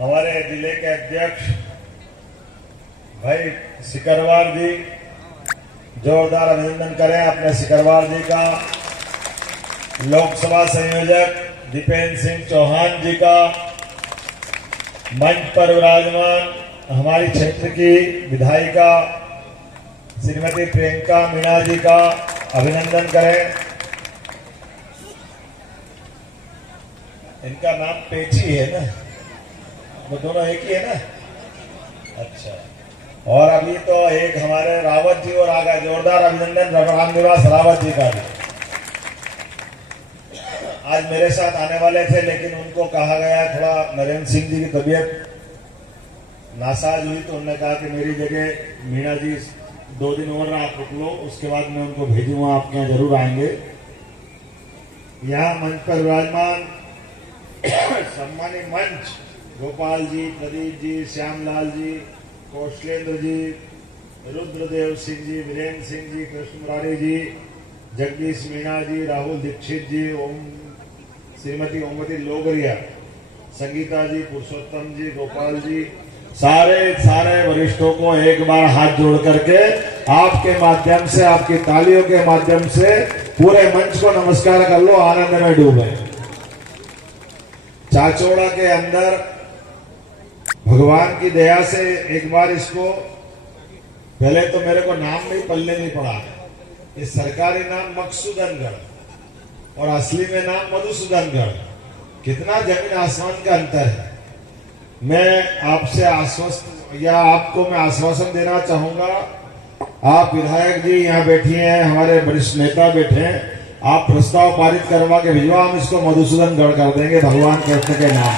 हमारे जिले के अध्यक्ष भाई सिकरवार जी, जोरदार अभिनंदन करें अपने सिकरवार जी का। लोकसभा संयोजक दीपेंद्र सिंह चौहान जी का, मंच पर विराजमान हमारी क्षेत्र की विधायिका श्रीमती प्रियंका मीणा जी का अभिनंदन करें। इनका नाम पेची है ना, वो दोनों एक ही है ना। अच्छा, और अभी तो एक हमारे रावत जी और आगा, जोरदार अभिनंदन रामनिवास रावत जी का भी। आज मेरे साथ आने वाले थे लेकिन उनको कहा गया, थोड़ा नरेंद्र सिंह जी की तबीयत नासाज हुई तो उन्होंने कहा कि मेरी जगह मीणा जी 2 दिन और आप रुक लो, उसके बाद मैं उनको भेजूंगा, आपके यहाँ जरूर आएंगे। यहाँ मंच पर विराजमान सम्मानित मंच गोपाल जी, प्रदीप जी, श्यामलाल जी, कौशलेंद्र जी, रुद्रदेव सिंह जी, वीरेंद्र सिंह जी, कृष्ण मुरारी जी, जगदीश मीणा जी, राहुल दीक्षित जी, श्रीमती ओमवती लोगरिया, संगीता जी, पुरुषोत्तम जी, गोपाल जी, सारे वरिष्ठों को एक बार हाथ जोड़ करके आपके माध्यम से, आपकी तालियों के माध्यम से पूरे मंच को नमस्कार कर लो, आनंद में डूबे। चाचौड़ा के अंदर भगवान की दया से एक बार इसको, पहले तो मेरे को नाम भी पल्ले नहीं पड़ा, इस सरकारी नाम मकसूदनगढ़ और असली में नाम मधुसूदनगढ़, कितना जमीन आसमान का अंतर है। मैं आपसे आश्वस्त या आपको मैं आश्वासन देना चाहूंगा, आप विधायक जी यहाँ बैठी हैं, हमारे वरिष्ठ नेता बैठे हैं, आप प्रस्ताव पारित करवा के भिजवा, हम इसको मधुसूदनगढ़ कर देंगे भगवान कृष्ण के नाम।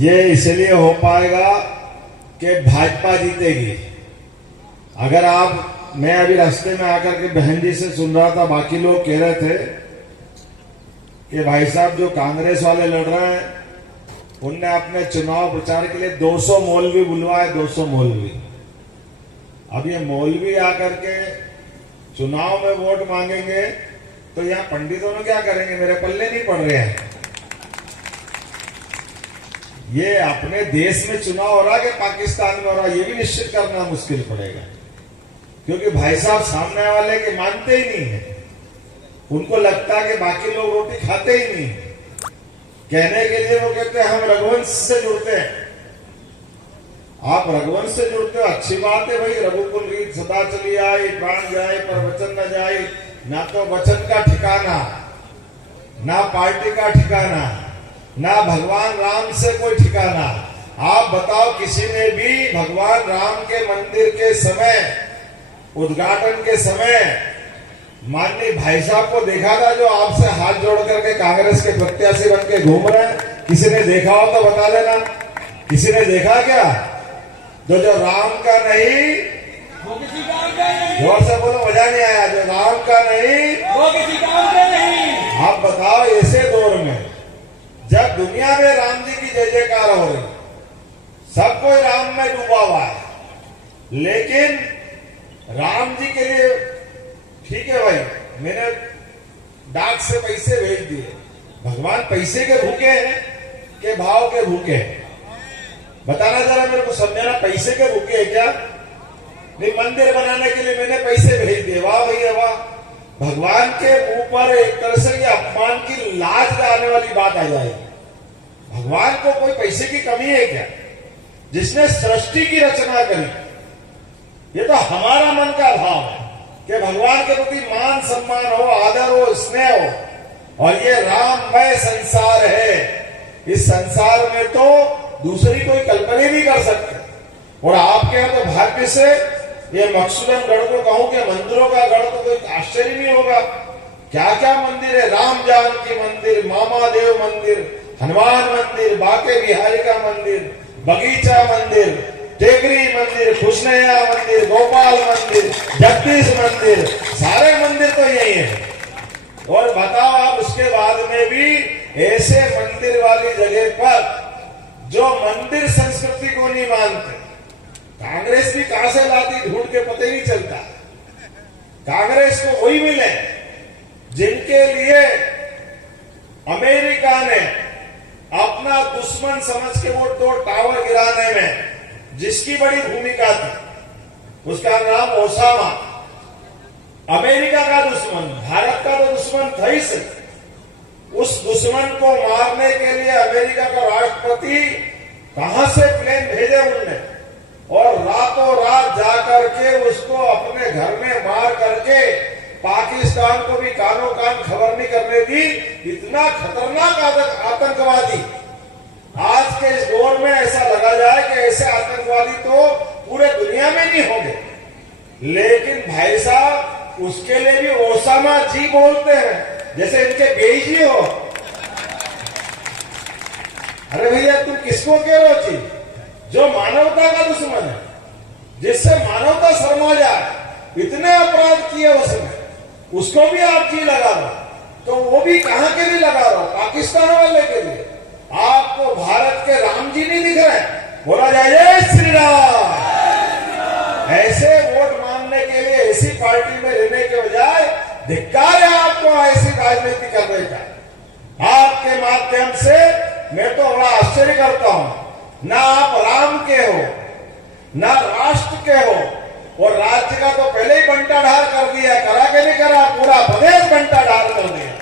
ये इसलिए हो पाएगा कि भाजपा जीतेगी। अगर आप, मैं अभी रास्ते में आकर के बहन जी से सुन रहा था, बाकी लोग कह रहे थे कि भाई साहब जो कांग्रेस वाले लड़ रहे हैं उनने अपने चुनाव प्रचार के लिए 200 मौलवी बुलवाए, 200 मौलवी। अब ये मौलवी आकर के चुनाव में वोट मांगेंगे तो यहाँ पंडितों ने क्या करेंगे, मेरे पल्ले नहीं पड़ रहे हैं। ये अपने देश में चुनाव हो रहा है कि पाकिस्तान में हो रहा है, ये भी निश्चित करना मुश्किल पड़ेगा, क्योंकि भाई साहब सामने वाले के मानते ही नहीं है। उनको लगता है कि बाकी लोग रोटी खाते ही नहीं। कहने के लिए वो कहते हैं हम रघुवंश से जुड़ते हैं। आप रघुवंश से जुड़ते हो, अच्छी बात है भाई, रघुकुल रीत सदा चली आई, प्राण जाए पर वचन न जाए। ना तो वचन का ठिकाना, ना पार्टी का ठिकाना, ना भगवान राम से कोई ठिकाना। आप बताओ, किसी ने भी भगवान राम के मंदिर के समय, उद्घाटन के समय माननीय भाई साहब को देखा था जो आपसे हाथ जोड़ करके कांग्रेस के प्रत्याशी बन के घूम रहे हैं? किसी ने देखा हो तो बता देना। किसी ने देखा क्या? जो राम का नहीं, वो किसी काम का नहीं। जोर से बोलो, मजा नहीं आया। जो राम का नहीं, वो किसी काम का नहीं। आप बताओ, ऐसे दौर में जब दुनिया में राम जी की जय जयकार हो रही, सब कोई राम में डूबा हुआ है, लेकिन राम जी के लिए ठीक है भाई, मैंने डाक से पैसे भेज दिए। भगवान पैसे के भूखे हैं कि भाव के भूखे हैं? बताना जरा मेरे को, समझाना। पैसे के भूखे है क्या? नहीं, मंदिर बनाने के लिए मैंने पैसे भेज दिए। वाह भैया वाह। भगवान के मुंह पर एक तरह से ये अपमान की लाज आने वाली बात आ जाएगी। भगवान को कोई पैसे की कमी है क्या? जिसने सृष्टि की रचना करी, ये तो हमारा मन का भाव है कि भगवान के प्रति मान सम्मान हो, आदर हो, स्नेह हो। और ये राममय संसार है, इस संसार में तो दूसरी कोई कल्पना ही नहीं कर सकते। और आपके यहाँ तो भाग्य से ये मकसूदनगढ़ को कहूं कि मंदिरों का गढ़, तो कोई आश्चर्य नहीं होगा। क्या क्या मंदिर है, राम जानकी मंदिर, मामा देव मंदिर, हनुमान मंदिर, बाके बिहारी का मंदिर, बगीचा मंदिर, टेकरी मंदिर, खुशनैया मंदिर, गोपाल मंदिर, जगदीश मंदिर, सारे मंदिर तो यही है। और बताओ आप, उसके बाद में भी ऐसे मंदिर वाली जगह पर जो मंदिर संस्कृति को नहीं मानते, कांग्रेस भी कहां से लाती ढूंढ के पता ही नहीं चलता। कांग्रेस को वही मिले जिनके लिए अमेरिका ने अपना दुश्मन समझ के वो 2 टावर गिराने में जिसकी बड़ी भूमिका थी, उसका नाम ओसामा। अमेरिका का दुश्मन, भारत का तो दुश्मन था ही सही। उस दुश्मन को मारने के लिए अमेरिका का राष्ट्रपति कहां से प्लेन भेजे उनने, और रातों रात जाकर के उसको अपने घर में मार करके पाकिस्तान को भी कानों कान खबर नहीं करने दी। इतना खतरनाक आतंकवादी आज के इस दौर में ऐसा लगा जाए कि ऐसे आतंकवादी तो पूरे दुनिया में नहीं होंगे, लेकिन भाई साहब उसके लिए भी ओसामा जी बोलते हैं, जैसे इनके बेईजी हो। अरे भैया तुम किसको कह रहे हो जी? जो मानवता का दुश्मन है, जिससे मानवता शर्मा जाए, इतने अपराध किए उसने, उसको भी आप जी लगा रहे हो, तो वो भी कहां के लिए लगा रहे हो? पाकिस्तान वाले के लिए। आपको भारत के राम जी नहीं दिख रहे? बोला जाए जय श्री राम। ऐसे वोट मांगने के लिए ऐसी पार्टी में रहने के बजाय धिक्कार है आपको ऐसी राजनीति करने का। आपके माध्यम से मैं तो बड़ा आश्चर्य करता हूं, ना आप राम के हो, ना राष्ट्र के हो, और राज्य का तो पहले ही बंटाढार कर दिया, करा के नहीं करा, पूरा प्रदेश बंटाढार कर दिया।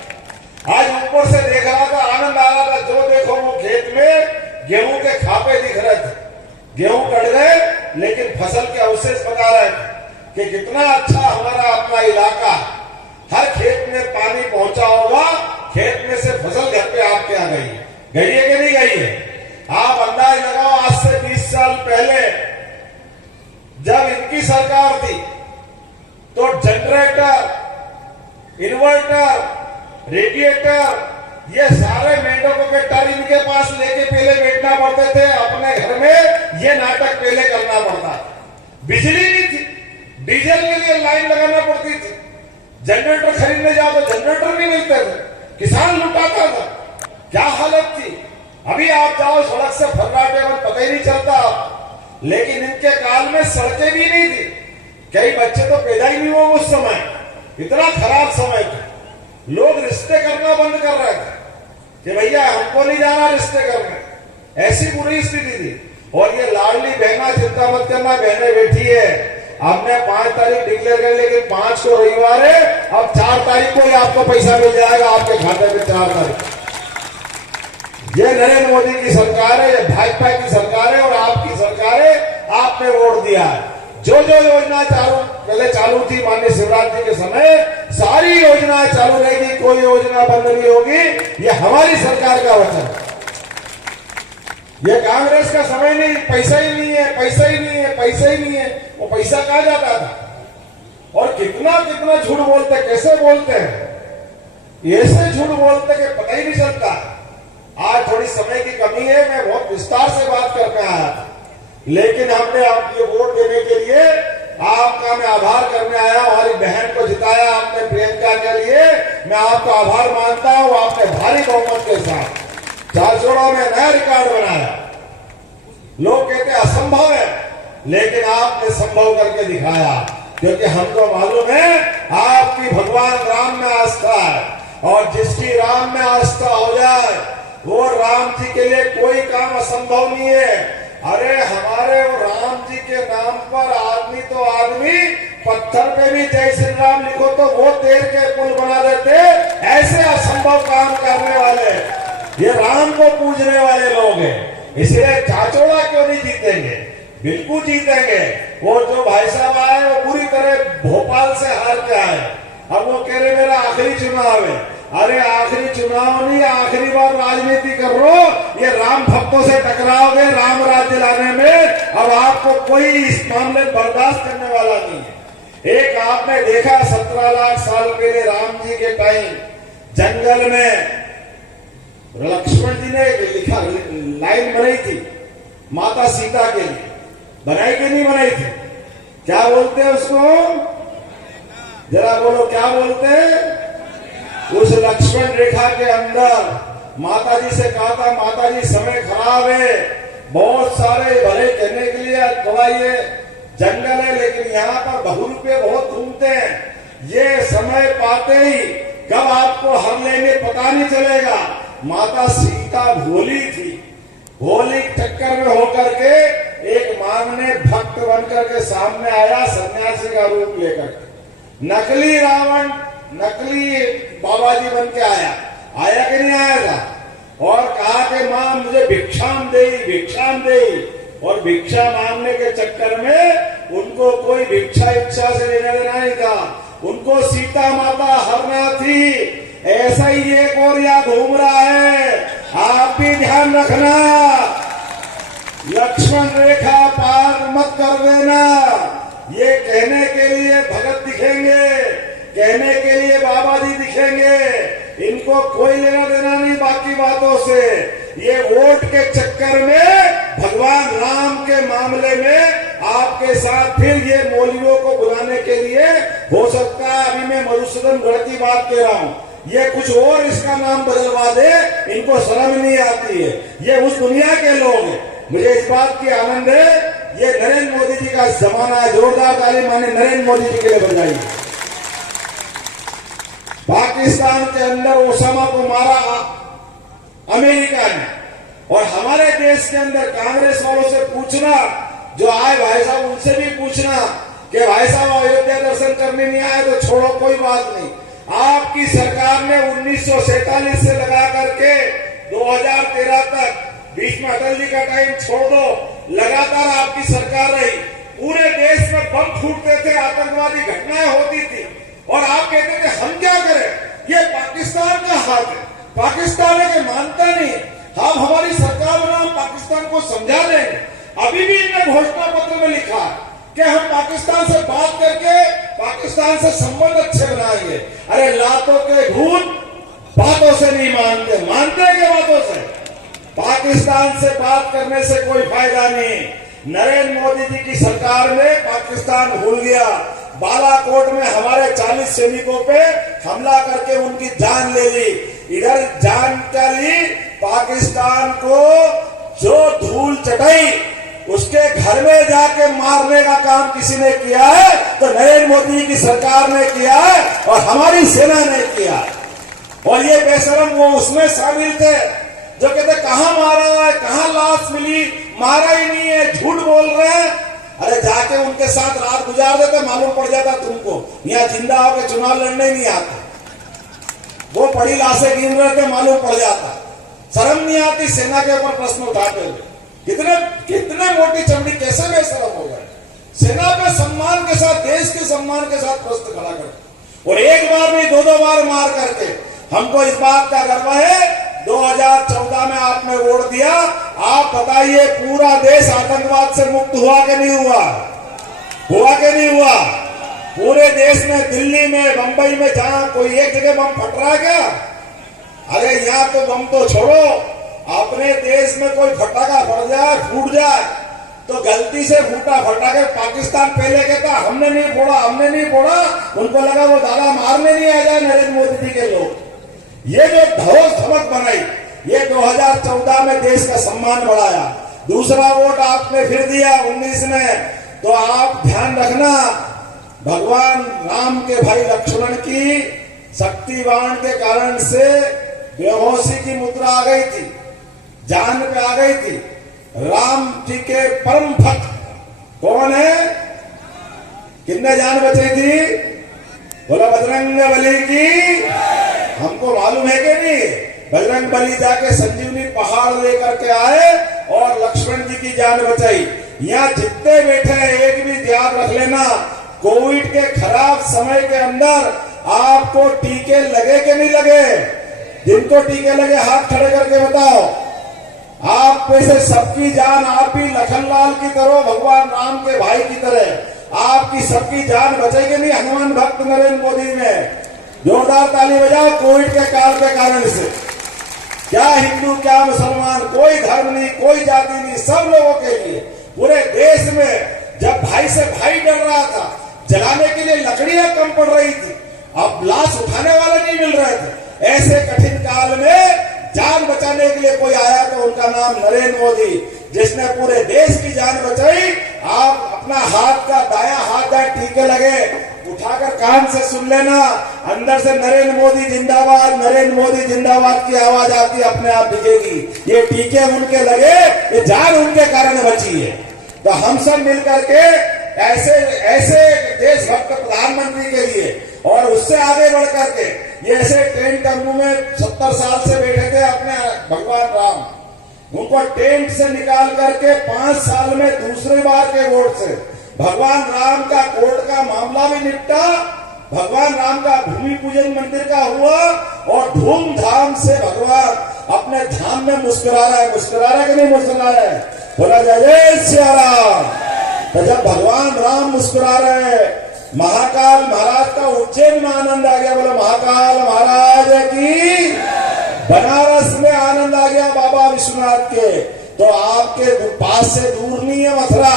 आज ऊपर से देख रहा था, आनंद आ रहा था, जो देखो वो खेत में गेहूं के खापे दिख रहे थे। गेहूं कट गए, लेकिन फसल के अवशेष बता रहे थे कि कितना अच्छा हमारा अपना इलाका, हर खेत में पानी पहुंचा होगा, खेत में से फसल घर पे आपके आ गई है कि नहीं गई है? आप अंदाज लगाओ, आज से 20 साल पहले जब इनकी सरकार थी तो जनरेटर, इन्वर्टर, रेडिएटर, ये सारे मेंढकों के टर इनके पास लेके पहले बैठना पड़ते थे अपने घर में, ये नाटक पहले करना पड़ता। बिजली नहीं थी, डीजल के लिए लाइन लगाना पड़ती थी, जनरेटर खरीदने जाओ तो जनरेटर नहीं मिलते थे, किसान लुटाता था, क्या हालत थी। अभी आप जाओ सड़क से फर्राटे में पता ही नहीं चलता, लेकिन इनके काल में सड़कें भी नहीं थी, कई बच्चे तो पैदा ही नहीं हुए उस समय, इतना खराब समय था। लोग रिश्ते करना बंद कर रहे थे कि भैया हमको नहीं जाना रिश्ते करने, ऐसी बुरी स्थिति थी। और ये लाडली बहना, चिंता मत करना, बहने बैठी है, हमने 5 तारीख डिक्लेयर कर, लेकिन 5 को रविवार है, अब 4 तारीख को ही आपको पैसा मिल जाएगा आपके खाते में। 4 तारीख ये नरेंद्र मोदी की सरकार है, ये भाजपा की सरकार है और आपकी सरकार है, आपने वोट दिया है। जो जो योजना पहले चालू थी माननीय शिवराज जी के समय, सारी योजनाएं चालू रहेगी, कोई योजना बंद नहीं होगी, ये हमारी सरकार का वचन है। ये कांग्रेस का समय नहीं, पैसा ही नहीं है, पैसा ही नहीं है, पैसा ही नहीं है, वो पैसा कहाँ जाता था? और कितना कितना झूठ बोलते, कैसे बोलते हैं, ऐसे झूठ बोलते कि पता ही नहीं चलता। आज थोड़ी समय की कमी है, मैं बहुत विस्तार से बात करने आया था, लेकिन हमने आपको वोट देने के लिए आपका मैं आभार करने आया। हमारी बहन को जिताया आपने प्रियंका के लिए, मैं आपका आभार मानता हूं। आपने भारी बहुमत के साथ चारचोड़ा में नया रिकॉर्ड बनाया। लोग कहते असंभव है, लेकिन आपने संभव करके दिखाया, क्योंकि हमको मालूम है आपकी भगवान राम में आस्था है, और जिसकी राम में आस्था हो जाए वो राम जी के लिए कोई काम असंभव नहीं है। अरे हमारे राम जी के नाम पर आदमी तो आदमी, पत्थर पे भी जय श्री राम लिखो तो वो तेल के पुल बना देते। ऐसे असंभव काम करने वाले ये राम को पूजने वाले लोग हैं, इसलिए चाचोड़ा क्यों नहीं जीतेंगे? बिल्कुल जीतेंगे। वो जो भाई साहब आए वो पूरी तरह भोपाल से हार के आए, अब वो कह रहे मेरा आखिरी चुनाव है। अरे आखिरी चुनाव नहीं, आखिरी बार राजनीति कर रो, ये राम भक्तों से टकराओगे राम राज्य लाने में, अब आपको कोई इस मामले में बर्दाश्त करने वाला नहीं है। एक आपने देखा 17 लाख साल पहले राम जी के टाइम जंगल में लक्ष्मण जी ने लिखा, लाइन बनाई थी माता सीता के लिए, बनाई कि नहीं बनाई थी? क्या बोलते हैं उसको, जरा बोलो क्या बोलते हैं? उस लक्ष्मण रेखा के अंदर माता जी से कहा था, माता जी समय खराब है, बहुत सारे भले करने के लिए थोड़ा ये जंगल है, लेकिन यहाँ पर बहुरूपे बहुत घूमते हैं, ये समय पाते ही कब आपको हर लेंगे पता नहीं चलेगा। माता सीता भोली थी, भोली टक्कर में होकर के एक मांगने भक्त बनकर के सामने आया सन्यासी का रूप लेकर। नकली रावण, नकली बाबा जी बन के आया कि नहीं आया था? और कहा कि मां मुझे भिक्षाम दे। और भिक्षा मांगने के चक्कर में उनको कोई भिक्षा इच्छा से लेना देना नहीं था, उनको सीता माता हरना थी। ऐसा ही एक और यहाँ घूम रहा है, आप भी ध्यान रखना, लक्ष्मण रेखा पार मत कर देना। ये कहने के लिए भगत दिखेंगे, कहने के लिए बाबा जी दिखेंगे, इनको कोई लेना देना नहीं बाकी बातों से। ये वोट के चक्कर में भगवान राम के मामले में आपके साथ फिर ये मौलवियों को बुलाने के लिए हो सकता है। अभी मैं मधुसूदन गढ़ती बात कह रहा हूं, ये कुछ और इसका नाम बदलवा दे, इनको शर्म नहीं आती है। ये उस दुनिया के लोग हैं। मुझे इस बात की आनंद है, ये नरेंद्र मोदी जी का जमाना है। जोरदार ताली माने नरेंद्र मोदी जी के लिए बजाइए। पाकिस्तान के अंदर ओसामा को मारा अमेरिका ने, और हमारे देश के अंदर कांग्रेस वालों से पूछना, जो आए भाई साहब उनसे भी पूछना कि भाई साहब अयोध्या दर्शन करने नहीं आए तो छोड़ो, कोई बात नहीं। आपकी सरकार ने 1947 से लगा करके 2013 तक, बीच में अटल जी का टाइम छोड़ दो, लगातार आपकी सरकार रही। पूरे देश में बम फूटते थे, आतंकवादी घटनाएं होती थी, और आप कहते थे हम क्या करें, ये पाकिस्तान का हाथ है। पाकिस्तान है कि मानता नहीं, हम हमारी सरकार में हम पाकिस्तान को समझा देंगे। अभी भी इन्होंने घोषणा पत्र में लिखा कि हम पाकिस्तान से बात करके पाकिस्तान से संबंध अच्छे बनाएंगे। अरे लातों के भूत बातों से नहीं मानते, मानते हैं कि बातों से। पाकिस्तान से बात करने से कोई फायदा नहीं। नरेंद्र मोदी जी की सरकार में पाकिस्तान भूल गया। बालाकोट में हमारे 40 सैनिकों पे हमला करके उनकी जान ले ली। इधर जान क्या ली, पाकिस्तान को जो धूल चटाई उसके घर में जाके मारने का काम किसी ने किया है तो नरेंद्र मोदी की सरकार ने किया है और हमारी सेना ने किया। और ये बेशरम वो उसमें शामिल थे जो कहते कहां मारा है, कहां लाश मिली, मारा ही नहीं है, झूठ बोल रहे हैं। अरे जाके उनके साथ रात गुजार देते, मालूम पड़ जाता तुमको यहाँ जिंदा होकर चुनाव लड़ने नहीं आते। वो पड़ी लाशें गिन रहे थे, मालूम पड़ जाता। शर्म नहीं आती सेना के ऊपर प्रश्न उठाते हुए। कितने मोटी चमड़ी, कैसे बेशरम हो गए। सेना पे सम्मान के साथ, देश के सम्मान के साथ प्रश्न खड़ा करते, और एक बार नहीं 2-2 बार मार करके। हमको इस बात का गर्व है 2014 में आपने वोट दिया। आप बताइए पूरा देश आतंकवाद से मुक्त हुआ कि नहीं हुआ, हुआ कि नहीं हुआ? पूरे देश में, दिल्ली में, मुंबई में, जहां कोई एक जगह बम फट रहा है क्या? अरे यहाँ तो बम तो छोड़ो, अपने देश में कोई फटाका फट जाए, फूट जाए तो गलती से फूटा फटाके पाकिस्तान पहले कहता हमने नहीं फोड़ा, हमने नहीं फोड़ा। उनको लगा वो दादा मारने नहीं आ जाए नरेंद्र मोदी जी के लोग। ये जो धौस धमक बनाई, ये 2014 में देश का सम्मान बढ़ाया। दूसरा वोट आपने फिर दिया 19 में, तो आप ध्यान रखना, भगवान राम के भाई लक्ष्मण की शक्तिवान के कारण से बेहोशी की मुद्रा आ गई थी, जान पे आ गई थी। राम जी के परम भक्त कौन है? कितने जान बची थी? बोला बजरंग बली की। हमको मालूम है कि नहीं? बजरंग बली जाके संजीवनी पहाड़ लेकर के आए और लक्ष्मण जी की जान बचाई। यहाँ जितने बैठे हैं एक भी ध्यान रख लेना, कोविड के खराब समय के अंदर आपको टीके लगे कि नहीं लगे? जिनको टीके लगे हाथ खड़े करके बताओ। आप में से सबकी जान, आप भी लखनलाल की तरह, भगवान राम के भाई की तरह आपकी सबकी जान बचेगी नहीं हनुमान भक्त नरेंद्र मोदी ने। जोरदार ताली बजाओ कोविड के काल के कारण से। क्या हिंदू, क्या मुसलमान, कोई धर्म नहीं, कोई जाति नहीं, सब लोगों के लिए पूरे देश में जब भाई से भाई डर रहा था, जलाने के लिए लकड़ियां कम पड़ रही थी, अब लाश उठाने वाले नहीं मिल रहे थे, ऐसे कठिन काल में जान बचाने के लिए कोई आया तो उनका नाम नरेंद्र मोदी, जिसने पूरे देश की जान बचाई। आप अपना हाथ का दाया हाथ जहाँ टीके लगे, उठाकर कान से सुन लेना, अंदर से नरेंद्र मोदी जिंदाबाद, नरेंद्र मोदी जिंदाबाद की आवाज आती अपने आप दिखेगी। ये टीके उनके लगे, ये जान उनके कारण बची है। तो हम सब मिलकर के ऐसे ऐसे देशभक्त प्रधानमंत्री के लिए और उससे आगे बढ़ करके ये ऐसे ट्रेन का मुंह में 70 साल से बैठे थे अपने भगवान राम, उनको टेंट से निकाल करके 5 साल में दूसरी बार के वोट से भगवान राम का कोर्ट का मामला भी निपटा, भगवान राम का भूमि पूजन मंदिर का हुआ और धूमधाम से भगवान अपने धाम में मुस्कुरा रहा है। मुस्कुरा रहा है कि नहीं मुस्कुरा रहा है? बोला जय सिया राम। तो जब भगवान राम मुस्कुरा रहे हैं, महाकाल महाराज का उज्जैन में आनंद आ गया। बोला महाकाल महाराज की। बनारस में आनंद आ गया बाबा विश्वनाथ के। तो आपके पास से दूर नहीं है मथुरा,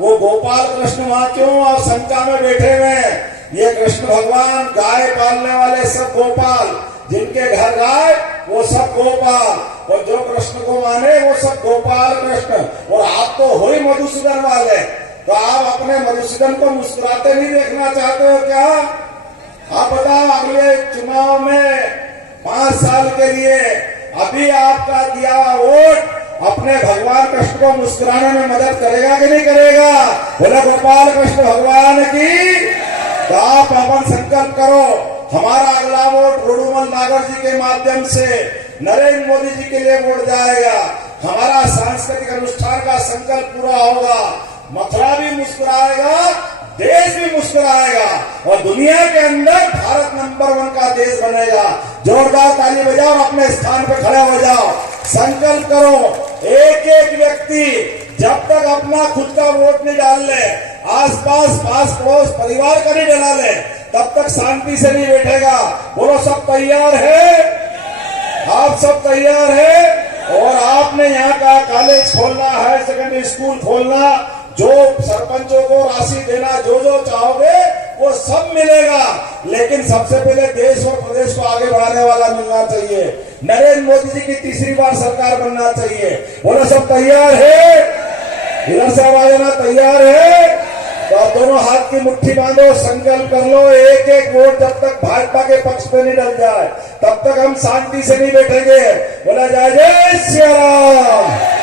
वो गोपाल कृष्ण वहां क्यों और शंका में बैठे हुए हैं। ये कृष्ण भगवान गाय पालने वाले सब गोपाल, जिनके घर गाय वो सब गोपाल, और जो कृष्ण को माने वो सब गोपाल कृष्ण। और आप तो हो ही मधुसूदन वाले, तो आप अपने मधुसूदन को मुस्कुराते नहीं देखना चाहते हो क्या? आप बताओ, अगले चुनाव में 5 साल के लिए अभी आपका दिया वोट अपने भगवान कृष्ण को मुस्कुराने में मदद करेगा कि नहीं करेगा? बोले गोपाल कृष्ण भगवान की। तो आप अपन संकल्प करो, हमारा अगला वोट रोडूमल नागर जी के माध्यम से नरेंद्र मोदी जी के लिए वोट जाएगा। हमारा सांस्कृतिक अनुष्ठान का संकल्प पूरा होगा, मथुरा भी मुस्कुराएगा, देश भी मुस्कुराएगा और दुनिया के अंदर भारत नंबर 1 का देश बनेगा। जोरदार ताली बजाओ, अपने स्थान पर खड़े हो जाओ, संकल्प करो। एक एक व्यक्ति जब तक अपना खुद का वोट नहीं डाल ले, आसपास पास पड़ोस परिवार का नहीं डला ले, तब तक शांति से नहीं बैठेगा। बोलो सब तैयार है? आप सब तैयार है? और आपने यहाँ का कॉलेज खोलना है, सेकेंडरी स्कूल खोलना, जो सरपंचों को राशि देना, जो जो चाहोगे वो सब मिलेगा। लेकिन सबसे पहले देश और प्रदेश को आगे बढ़ाने वाला मिलना चाहिए। नरेंद्र मोदी जी की तीसरी बार सरकार बनना चाहिए। बोलो सब तैयार है? इधर से आवाज आना, तैयार है? तो आप दोनों हाथ की मुट्ठी बांधो, संकल्प कर लो, एक एक वोट जब तक भाजपा के पक्ष पे नहीं डल जाए तब तक हम शांति से नहीं बैठेंगे। बोला जय जय श्री राम।